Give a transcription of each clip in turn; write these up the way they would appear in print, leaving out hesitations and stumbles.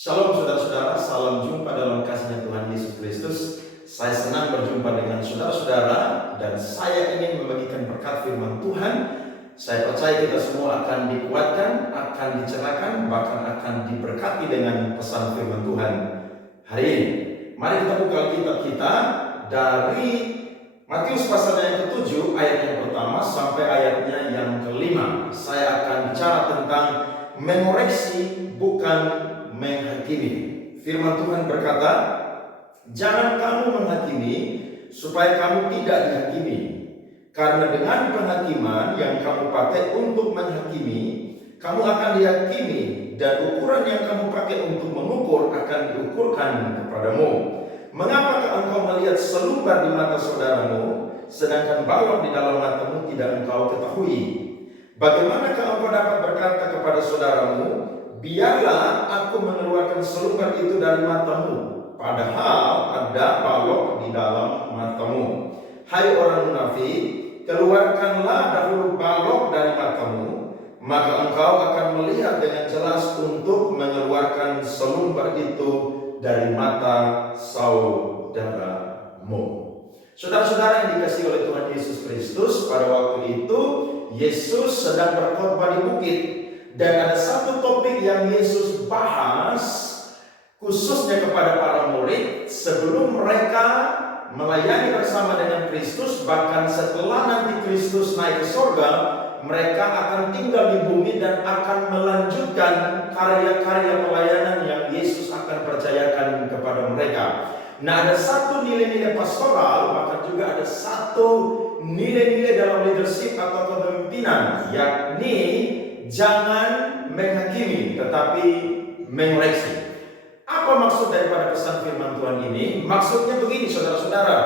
Shalom saudara-saudara, salam jumpa dalam kasih Tuhan Yesus Kristus. Saya senang berjumpa dengan saudara-saudara dan saya ingin membagikan berkat firman Tuhan. Saya percaya kita semua akan dikuatkan, akan dicerahkan, bahkan akan diberkati dengan pesan firman Tuhan hari ini. Mari kita buka Alkitab kita dari Matius pasal yang ke-7 ayat yang pertama sampai ayatnya yang ke-5. Saya akan bicara tentang mengoreksi bukan menghakimi. Firman Tuhan berkata, jangan kamu menghakimi supaya kamu tidak dihakimi. Karena dengan penghakiman yang kamu pakai untuk menghakimi, kamu akan dihakimi, dan ukuran yang kamu pakai untuk mengukur akan diukurkan kepadamu. Mengapakah engkau melihat selumbar di mata saudaramu, sedangkan balok di dalam matamu tidak engkau ketahui? Bagaimanakah engkau dapat berkata kepada saudaramu, biarlah aku mengeluarkan selumbar itu dari matamu, padahal ada balok di dalam matamu? Hai orang munafik, keluarkanlah dahulu balok dari matamu, maka engkau akan melihat dengan jelas untuk mengeluarkan selumbar itu dari mata saudaramu. Saudara-saudara yang dikasihi oleh Tuhan Yesus Kristus, pada waktu itu Yesus sedang berkhotbah di bukit. Dan ada satu topik yang Yesus bahas khususnya kepada para murid sebelum mereka melayani bersama dengan Kristus. Bahkan setelah nanti Kristus naik ke surga, mereka akan tinggal di bumi dan akan melanjutkan karya-karya pelayanan yang Yesus akan percayakan kepada mereka. Nah, ada satu nilai-nilai pastoral, bahkan juga ada satu nilai-nilai dalam leadership atau kepemimpinan, yakni jangan menghakimi, tetapi mengoreksi. Apa maksud daripada pesan firman Tuhan ini? Maksudnya begini, saudara-saudara.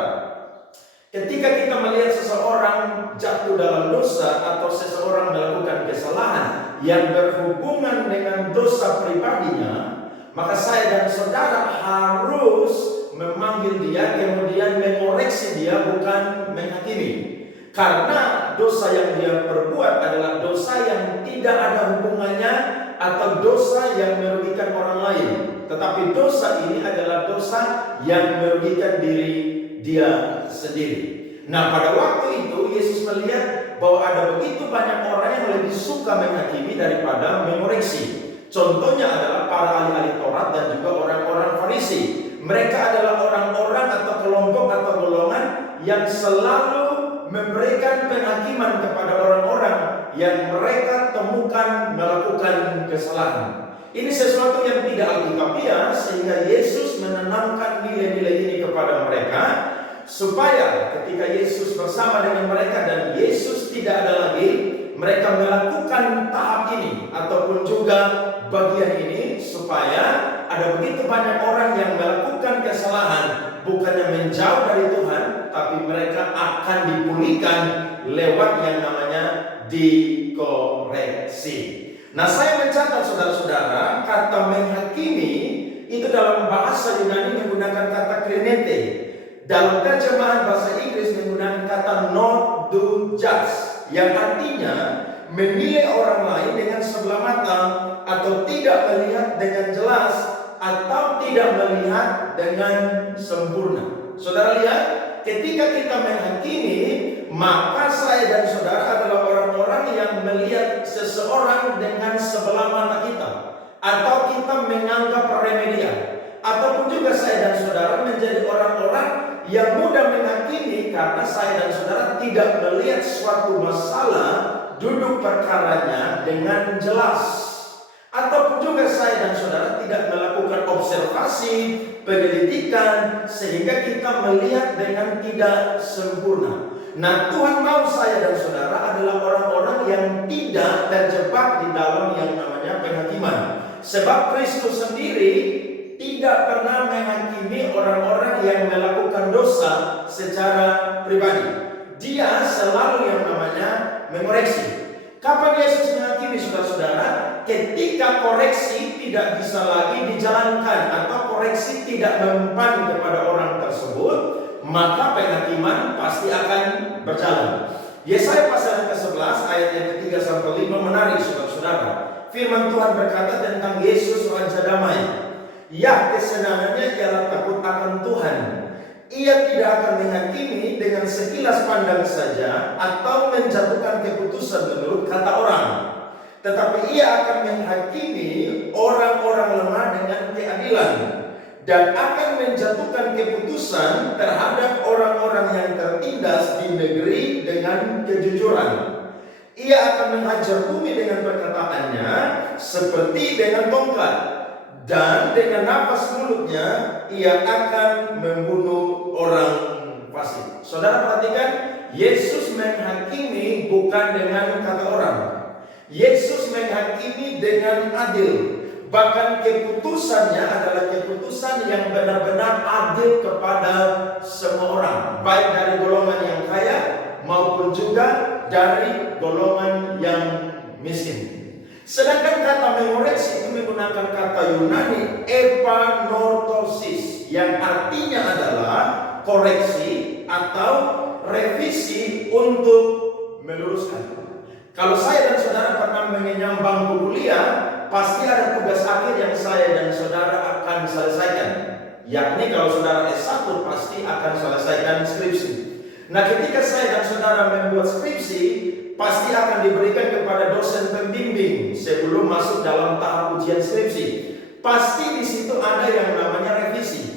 Ketika kita melihat seseorang jatuh dalam dosa atau seseorang melakukan kesalahan yang berhubungan dengan dosa pribadinya, maka saya dan saudara harus memanggil dia, kemudian mengoreksi dia, bukan menghakimi. Karena dosa yang dia perbuat adalah dosa yang tidak ada hubungannya atau dosa yang merugikan orang lain. Tetapi dosa ini adalah dosa yang merugikan diri dia sendiri. Nah, pada waktu itu Yesus melihat bahwa ada begitu banyak orang yang lebih suka menghakimi daripada mengoreksi. Contohnya adalah para ahli-ahli Taurat dan juga orang-orang Farisi. Mereka adalah orang-orang atau kelompok atau golongan yang selalu memberikan penghakiman kepada orang-orang yang mereka temukan melakukan kesalahan. Ini sesuatu yang tidak alkitabiah, sehingga Yesus menanamkan nilai-nilai ini kepada mereka, supaya ketika Yesus bersama dengan mereka dan Yesus tidak ada lagi, mereka melakukan tahap ini ataupun juga bagian ini, supaya ada begitu banyak orang yang melakukan kesalahan, bukannya menjauh dari Tuhan, tapi mereka akan dipulihkan lewat yang namanya dikoreksi. Nah, saya mencatat saudara-saudara, kata menghakimi itu dalam bahasa Yunani menggunakan kata krenete. Dalam terjemahan bahasa Inggris menggunakan kata not do judge, yang artinya menilai orang lain dengan sebelah mata, atau tidak melihat dengan jelas, atau tidak melihat dengan sempurna. Saudara lihat, ketika kita menghakimi, maka saya dan saudara adalah orang-orang yang melihat seseorang dengan sebelah mata kita, atau kita menganggap remedial, ataupun juga saya dan saudara menjadi orang-orang yang mudah menghakimi karena saya dan saudara tidak melihat suatu masalah duduk perkaranya dengan jelas. Ataupun juga saya dan saudara tidak melakukan observasi, penyelidikan, sehingga kita melihat dengan tidak sempurna. Nah, Tuhan mau saya dan saudara adalah orang-orang yang tidak terjebak di dalam yang namanya penghakiman. Sebab Kristus sendiri tidak pernah menghakimi orang-orang yang melakukan dosa secara pribadi. Dia selalu yang namanya mengoreksi. Kapan Yesus menghakimi, saudara-saudara? Ketika koreksi tidak bisa lagi dijalankan atau koreksi tidak mempan kepada orang tersebut, maka penghakiman pasti akan berjalan. Yesaya pasal ke-11 ayat yang ke-3 sampai 5 menarik, saudara-saudara. Firman Tuhan berkata tentang Yesus Raja Damai. Ya, kesenangannya ialah takut akan Tuhan. Ia tidak akan menghakimi dengan sekilas pandang saja atau menjatuhkan keputusan menurut kata orang. Tetapi ia akan menghakimi orang-orang lemah dengan keadilan dan akan menjatuhkan keputusan terhadap orang-orang yang tertindas di negeri dengan kejujuran. Ia akan menghajar bumi dengan perkataannya seperti dengan tongkat, dan dengan nafas mulutnya ia akan membunuh orang fasik. Saudara perhatikan, Yesus menghakimi bukan dengan kata orang. Yesus menghakimi dengan adil. Bahkan keputusannya adalah keputusan yang benar-benar adil kepada semua orang, baik dari golongan yang kaya maupun juga dari golongan yang miskin. Sedangkan kata mengoreksi itu menggunakan kata Yunani epanortosis, yang artinya adalah koreksi atau revisi untuk meluruskan. Kalau saya dan saudara pernah mengenyam bangku kuliah, pasti ada tugas akhir yang saya dan saudara akan selesaikan. Yakni kalau saudara S1 pasti akan selesaikan skripsi. Nah, ketika saya dan saudara membuat skripsi, pasti akan diberikan kepada dosen pembimbing sebelum masuk dalam tahap ujian skripsi. Pasti di situ ada yang namanya revisi.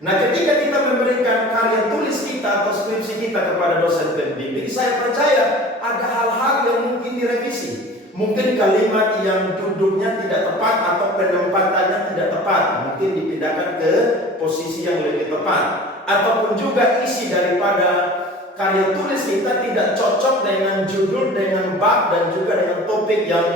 Nah, ketika kita memberikan karya tulis kita atau skripsi kita kepada dosen pembimbing, saya percaya ada hal-hal yang mungkin direvisi. Mungkin kalimat yang duduknya tidak tepat atau penempatannya tidak tepat, mungkin dipindahkan ke posisi yang lebih tepat. Ataupun juga isi daripada karya tulis kita tidak cocok dengan judul, dengan bab, dan juga dengan topik yang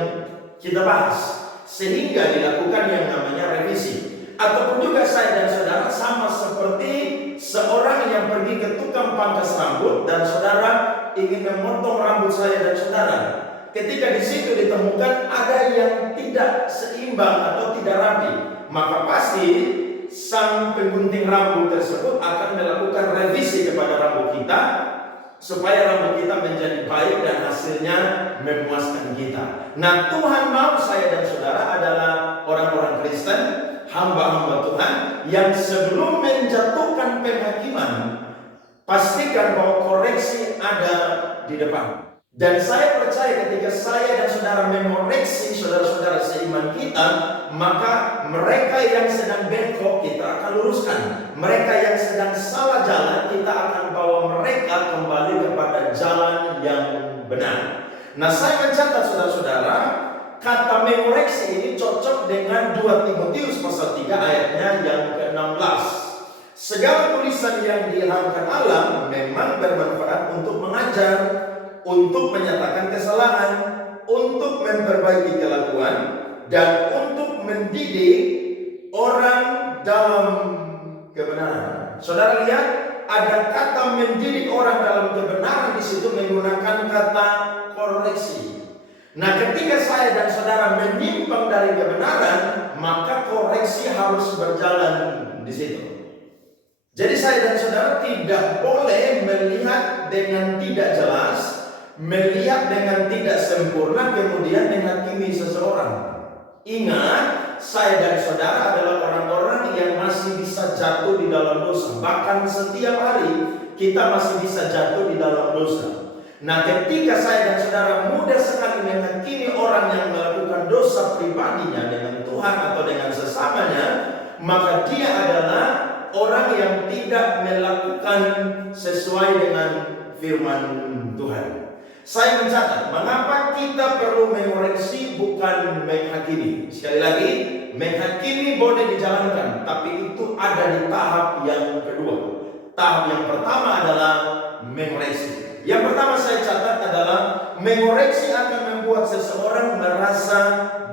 kita bahas, sehingga dilakukan yang namanya revisi. Ataupun juga saya dan saudara sama seperti seorang yang pergi ke tukang pangkas rambut dan saudara ingin memotong rambut saya dan saudara. Ketika di situ ditemukan ada yang tidak seimbang atau tidak rapi, maka pasti sang penggunting rambut tersebut akan melakukan revisi kepada rambut kita supaya rambut kita menjadi baik dan hasilnya memuaskan kita. Nah, Tuhan mau saya dan saudara adalah orang-orang Kristen, hamba-hamba Tuhan yang sebelum menjatuhkan penghakiman, pastikan bahwa koreksi ada di depan. Dan saya percaya ketika saya dan saudara mengoreksi saudara-saudara seiman kita, maka mereka yang sedang bengkok kita akan luruskan. Mereka yang sedang salah jalan, kita akan bawa mereka kembali kepada jalan yang benar. Nah, saya mencatat saudara-saudara, kata mengoreksi ini cocok dengan 2 Timotius pasal 3 ayatnya yang ke-16. Segala tulisan yang diilhamkan Allah memang bermanfaat untuk mengajar, untuk menyatakan kesalahan, untuk memperbaiki kelakuan, dan untuk mendidik orang dalam kebenaran. Saudara lihat, ada kata mendidik orang dalam kebenaran di situ menggunakan kata koreksi. Nah, ketika saya dan saudara menyimpang dari kebenaran, maka koreksi harus berjalan di situ. Jadi saya dan saudara tidak boleh melihat dengan tidak jelas, melihat dengan tidak sempurna, kemudian menghakimi seseorang. Ingat, saya dan saudara adalah orang-orang yang masih bisa jatuh di dalam dosa. Bahkan setiap hari kita masih bisa jatuh di dalam dosa. Nah, ketika saya dan saudara mudah sekali menghakimi orang yang melakukan dosa pribadinya dengan Tuhan atau dengan sesamanya, maka dia adalah orang yang tidak melakukan sesuai dengan firman Tuhan. Saya mencatat, mengapa kita perlu mengoreksi bukan menghakimi. Sekali lagi, menghakimi boleh dijalankan, tapi itu ada di tahap yang kedua. Tahap yang pertama adalah mengoreksi. Yang pertama saya catat adalah mengoreksi akan membuat seseorang merasa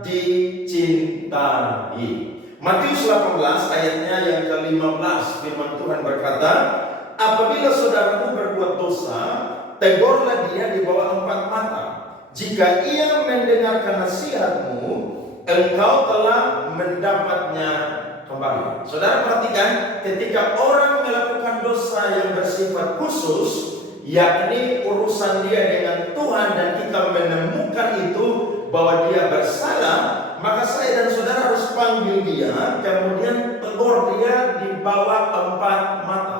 dicintai. Matius 18 ayatnya yang ke-15, firman Tuhan berkata, apabila saudaramu berbuat dosa, tegurlah dia di bawah 4 mata. Jika ia mendengarkan nasihatmu, engkau telah mendapatnya kembali. Saudara perhatikan, ketika orang melakukan dosa yang bersifat khusus, yakni urusan dia dengan Tuhan, dan kita menemukan itu bahwa dia bersalah, maka saya dan saudara harus panggil dia, kemudian tegur dia di bawah 4 mata.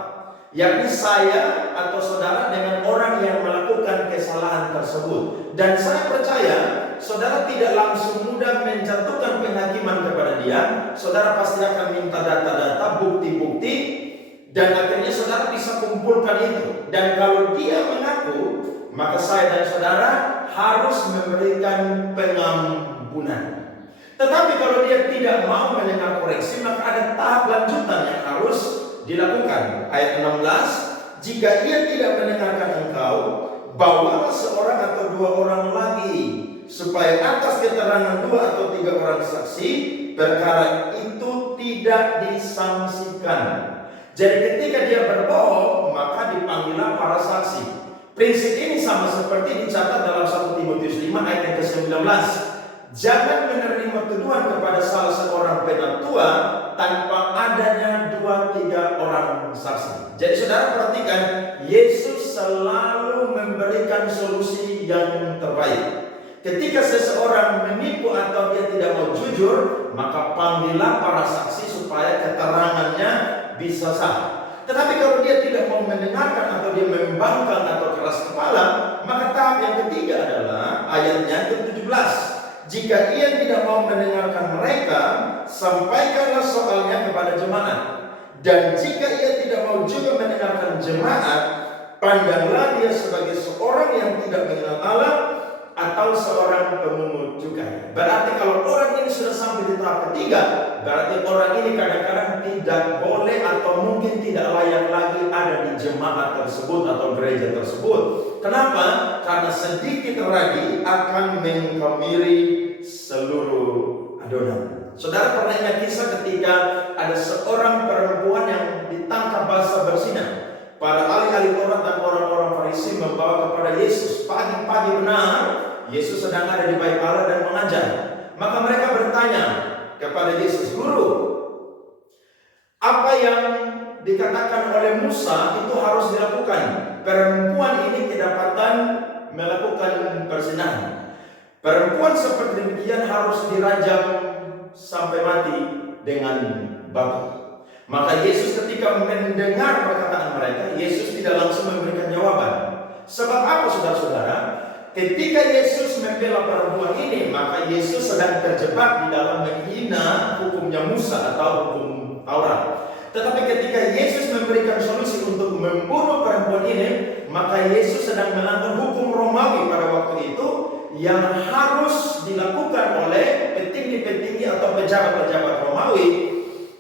Yakni saya atau saudara dengan orang yang melakukan kesalahan tersebut. Dan saya percaya saudara tidak langsung mudah menjatuhkan penghakiman kepada dia. Saudara pasti akan minta data-data, bukti-bukti, dan akhirnya saudara bisa kumpulkan itu. Dan kalau dia mengaku, maka saya dan saudara harus memberikan pengampunan. Tetapi kalau dia tidak mau mendengar koreksi, maka ada tahap lanjutan yang harus dilakukan. Ayat 16, jika ia tidak mendengarkan engkau, bawalah seorang atau 2 orang lagi, supaya atas keterangan 2 atau 3 orang saksi, perkara itu tidak disangsikan. Jadi ketika dia berbohong, maka dipanggillah para saksi. Prinsip ini sama seperti dicatat dalam 1 Timotius 5 ayat yang ke-19. Jangan menerima tuduhan kepada salah seorang penatua tanpa adanya 2-3 orang saksi. Jadi saudara perhatikan, Yesus selalu memberikan solusi yang terbaik. Ketika seseorang menipu atau dia tidak mau jujur, maka panggillah para saksi supaya keterangannya bisa sah. Tetapi kalau dia tidak mau mendengarkan atau dia membangkang atau keras kepala, maka tahap yang ketiga adalah ayatnya ke-17. Jika ia tidak mau mendengarkan mereka, sampaikanlah soalnya kepada jemaat. Dan jika ia tidak mau juga mendengarkan jemaat, pandanglah dia sebagai seorang yang tidak mengenal Allah atau seorang pemungut cukai. Berarti kalau orang ini sudah sampai di tahap ketiga, berarti orang ini kadang-kadang tidak boleh atau mungkin tidak layak lagi ada di jemaat tersebut atau gereja tersebut. Kenapa? Karena sedikit lagi akan mengkhamiri seluruh adonan. Saudara pernah ingat kisah ketika ada seorang perempuan yang ditangkap basah bersinah. Para ahli-ahli Taurat dan orang-orang Farisi membawa kepada Yesus. Pagi-pagi benar, Yesus sedang ada di bait Allah dan mengajar. Maka mereka bertanya kepada Yesus, Guru, apa yang dikatakan oleh Musa itu harus dilakukan? Perempuan ini kedapatan melakukan perzinahan. Perempuan seperti demikian harus dirajam sampai mati dengan batu. Maka Yesus ketika mendengar perkataan mereka, Yesus tidak langsung memberikan jawaban. Sebab apa saudara-saudara? Ketika Yesus membela perempuan ini, maka Yesus sedang terjebak di dalam menghina hukumnya Musa atau hukum Taurat. Tetapi ketika Yesus memberikan solusi untuk membunuh perempuan ini, maka Yesus sedang melanggar hukum Romawi pada waktu itu yang harus dilakukan oleh petinggi-petinggi atau pejabat-pejabat Romawi.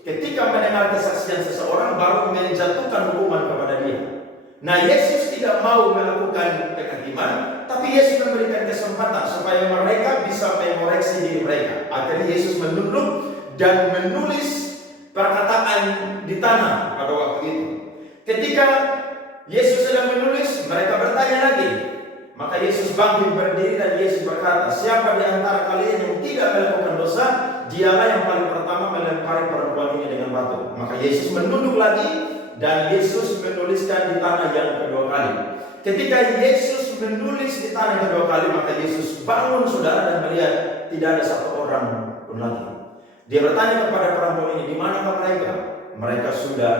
Ketika mendengar kesaksian seseorang baru menjatuhkan hukuman kepada dia. Nah, Yesus tidak mau melakukan penghakiman, tapi Yesus memberikan kesempatan supaya mereka bisa mengoreksi diri mereka. Akhirnya Yesus menunduk dan menulis perkataan di tanah pada waktu itu. Ketika Yesus sedang menulis, mereka bertanya lagi. Maka Yesus bangkit berdiri dan Yesus berkata, siapa di antara kalian yang tidak melakukan dosa, dialah yang paling pertama melempari perempuan ini dengan batu. Maka Yesus menunduk lagi dan Yesus menuliskan di tanah yang kedua kali. Ketika Yesus menulis di tanah yang kedua kali, maka Yesus bangun saudara dan melihat tidak ada satu orang pun lagi. Dia bertanya kepada perempuan ini, di manakah mereka? Mereka sudah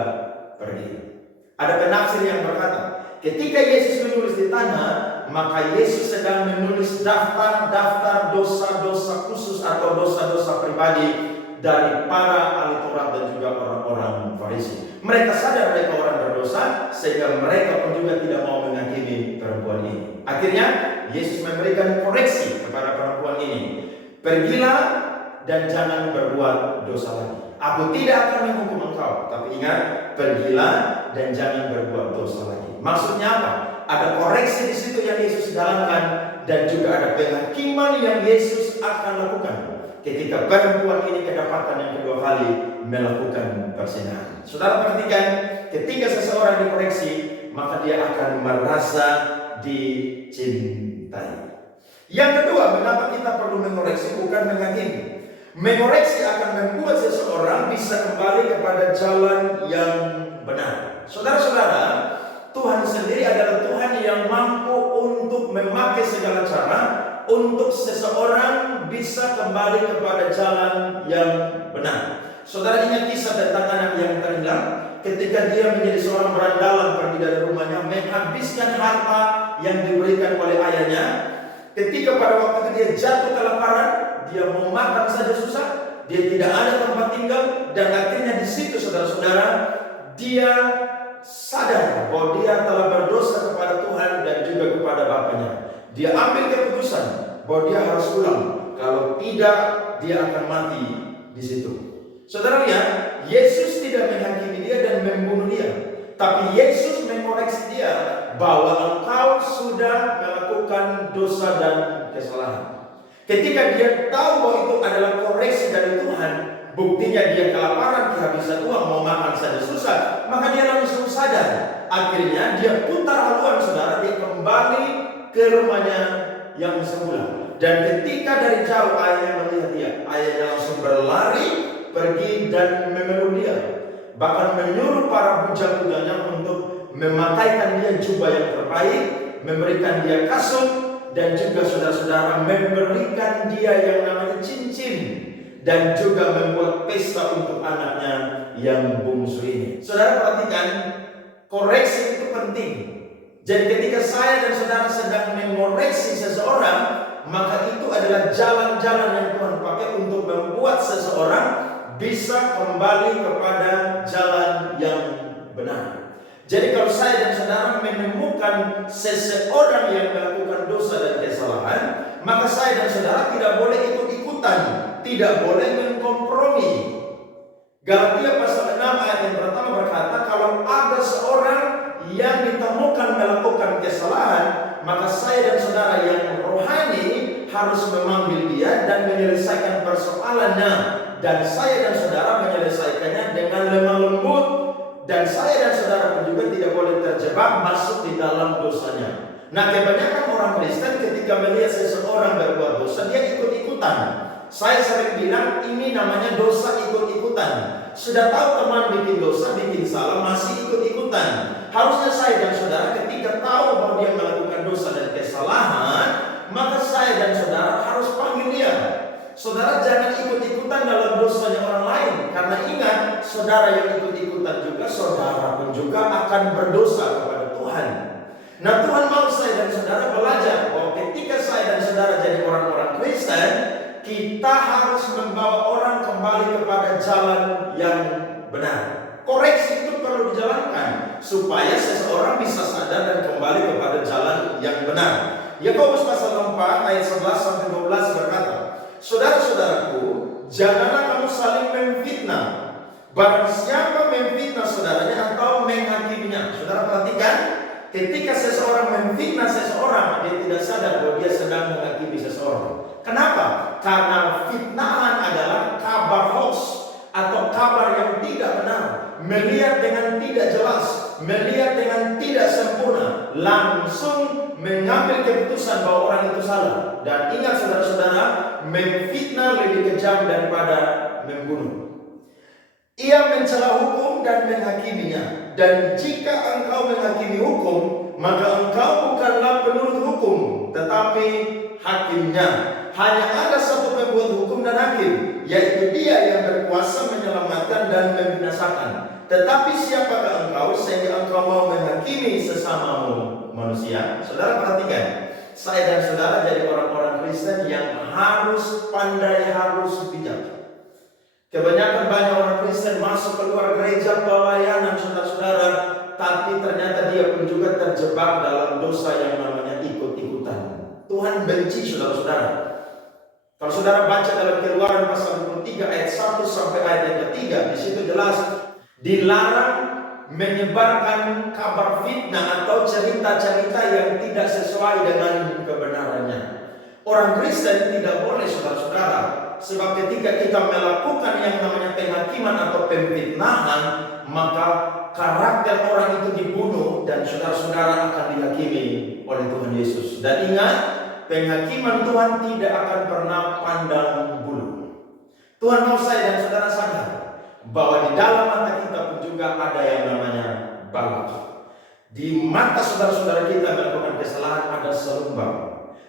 pergi. Ada penafsir yang berkata, ketika Yesus menulis di tanah, maka Yesus sedang menulis daftar-daftar dosa-dosa khusus atau dosa-dosa pribadi dari para ahli Taurat dan juga orang-orang Farisi. Mereka sadar mereka orang berdosa, sehingga mereka pun juga tidak mau menghakimi perempuan ini. Akhirnya Yesus memberikan koreksi kepada perempuan ini. Pergilah dan jangan berbuat dosa lagi. Aku tidak akan menghukum engkau, tapi ingat, pergilah dan jangan berbuat dosa lagi. Maksudnya apa? Ada koreksi di situ yang Yesus jalankan dan juga ada penghakiman yang Yesus akan lakukan ketika perempuan ini kedapatan yang kedua kali melakukan perzinahan. Saudara perhatikan, ketika seseorang dikoreksi, maka dia akan merasa dicintai. Yang kedua, mengapa kita perlu mengoreksi bukan menghakimi? Mengoreksi akan membuat seseorang bisa kembali kepada jalan yang benar. Saudara-saudara, Tuhan sendiri adalah Tuhan yang mampu untuk memakai segala cara untuk seseorang bisa kembali kepada jalan yang benar. Saudara ingat kisah tentang anak yang terhilang ketika dia menjadi seorang berandalan, pergi dari rumahnya, menghabiskan harta yang diberikan oleh ayahnya. Ketika pada waktu itu dia jatuh kelaparan, dia mau makan saja susah, dia tidak ada tempat tinggal, dan akhirnya di situ saudara-saudara dia sadar bahwa dia telah berdosa kepada Tuhan dan juga kepada bapaknya. Dia ambil keputusan bahwa dia harus pulang. Kalau tidak, dia akan mati di situ. Saudara lihat, Yesus tidak menghakimi dia dan membunuh dia, tapi Yesus mengoreksi dia bahwa engkau sudah melakukan dosa dan kesalahan. Ketika dia tahu bahwa itu adalah koreksi dari Tuhan, buktinya dia kelaparan, kehabisan uang, mau makan saja susah, maka dia langsung sadar. Akhirnya dia putar haluan, saudara, dia kembali ke rumahnya yang semula. Dan ketika dari jauh ayahnya melihat dia, ayahnya langsung berlari pergi dan memeluk dia, bahkan menyuruh para bujang-bujangnya untuk memakaikan dia jubah yang terbaik, memberikan dia kasut, dan juga saudara-saudara memberikan dia yang namanya cincin, dan juga membuat pesta untuk anaknya yang bungsu ini. Saudara perhatikan, koreksi itu penting. Jadi ketika saya dan saudara sedang mengoreksi seseorang, maka itu adalah jalan-jalan yang Tuhan pakai untuk membuat seseorang bisa kembali kepada jalan yang benar. Jadi kalau saya dan saudara menemukan seseorang yang melakukan dosa dan kesalahan, maka saya dan saudara tidak boleh ikut-ikutan, tidak boleh mengkompromi. Galatia pasal 6 ayat yang pertama berkata, kalau ada seorang yang ditemukan melakukan kesalahan, maka saya dan saudara yang rohani harus memanggil dia dan menyelesaikan persoalannya. Dan saya dan saudara menyelesaikannya dengan lemah lembut. Dan saya dan saudara pun juga tidak boleh terjebak masuk di dalam dosanya. Nah, kebanyakan orang Kristen ketika melihat seseorang berbuat dosa, dia ikut-ikutan. Saya sering bilang ini namanya dosa ikut-ikutan. Sudah tahu teman bikin dosa, bikin salah, masih ikut-ikutan. Harusnya saya dan saudara ketika tahu bahwa dia melakukan dosa dan kesalahan, maka saya dan saudara harus panggil dia. Saudara jangan ikut-ikutan dalam dosanya orang lain, karena ingat, saudara yang ikut-ikutan juga, saudara pun juga akan berdosa kepada Tuhan. Nah, Tuhan mau saya dan saudara belajar bahwa ketika saya dan saudara jadi orang-orang Kristen, kita harus membawa orang kembali kepada jalan yang benar. Koreksi itu perlu dijalankan supaya seseorang bisa sadar dan kembali kepada jalan yang benar. Yakobus pasal 4 ayat 11 sampai 12 berkata, saudara-saudaraku, janganlah kamu saling memfitnah. Barang siapa memfitnah saudaranya atau menghakiminya. Saudara perhatikan, ketika seseorang memfitnah seseorang, dia tidak sadar bahwa dia sedang menghakimi seseorang. Kenapa? Karena fitnahan adalah kabar hoax atau kabar yang tidak benar, melihat dengan tidak jelas, melihat dengan tidak sempurna, langsung mengambil keputusan bahwa orang itu salah. Dan ingat saudara-saudara, memfitnah lebih kejam daripada membunuh. Ia mencela hukum dan menghakiminya. Dan jika engkau menghakimi hukum, maka engkau bukanlah penurut hukum, tetapi hakimnya. Hanya ada satu pembuat hukum dan hakim, yaitu Dia yang berkuasa menyelamatkan dan membinasakan. Tetapi siapakah engkau sehingga engkau mau menghakimi sesamamu manusia? Saudara perhatikan, saya dan saudara jadi orang-orang Kristen yang harus pandai, harus bijak. Kebanyakan banyak orang Kristen masuk keluar gereja pelayanan saudara-saudara, tapi ternyata dia pun juga terjebak dalam dosa yang namanya ikut-ikutan. Tuhan benci saudara-saudara. Kalau saudara baca dalam Keluaran pasal 23 ayat 1 sampai ayat yang ketiga, di situ jelas dilarang menyebarkan kabar fitnah atau cerita-cerita yang tidak sesuai dengan kebenarannya. Orang Kristen tidak boleh saudara-saudara, sebab ketika kita melakukan yang namanya penghakiman atau pemfitnahan, maka karakter orang itu dibunuh dan saudara-saudara akan dihakimi oleh Tuhan Yesus. Dan ingat, penghakiman Tuhan tidak akan pernah pandang bulu. Tuhan mau saya dan saudara sadar bahwa di dalam mata kita pun juga ada yang namanya balak. Di mata saudara-saudara kita melakukan kesalahan ada serumbang.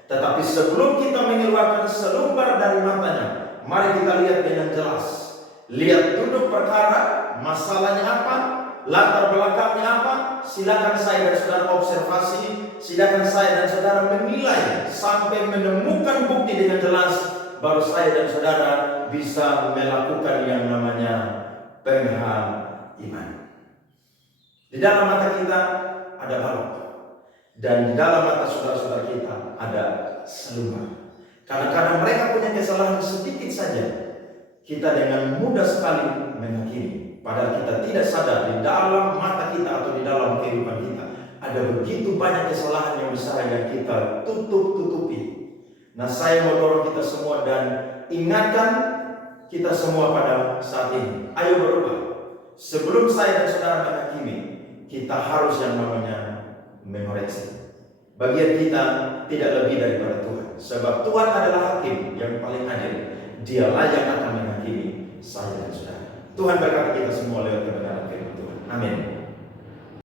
Tetapi sebelum kita mengeluarkan selumbar dari matanya, mari kita lihat dengan jelas. Lihat duduk perkara, masalahnya apa, latar belakangnya apa. Silakan saya dan saudara observasi, silakan saya dan saudara menilai sampai menemukan bukti dengan jelas, baru saya dan saudara bisa melakukan yang namanya iman. Di dalam mata kita ada balok, dan di dalam mata saudara-saudara kita ada selumbar. Kadang-kadang mereka punya kesalahan sedikit saja, kita dengan mudah sekali menghakimi. Padahal kita tidak sadar di dalam mata kita atau di dalam kehidupan kita ada begitu banyak kesalahan yang besar yang kita tutup-tutupi. Nah, saya mau dorong kita semua dan ingatkan kita semua pada saat ini. Ayo berubah. Sebelum saya dan saudara menghakimi, kita harus yang namanya mengoreksi. Bagian kita tidak lebih daripada Tuhan. Sebab Tuhan adalah hakim yang paling adil. Dialah yang akan menghakimi saya dan saudara. Tuhan berkati kita semua lewat kebenaran firman Tuhan. Amin.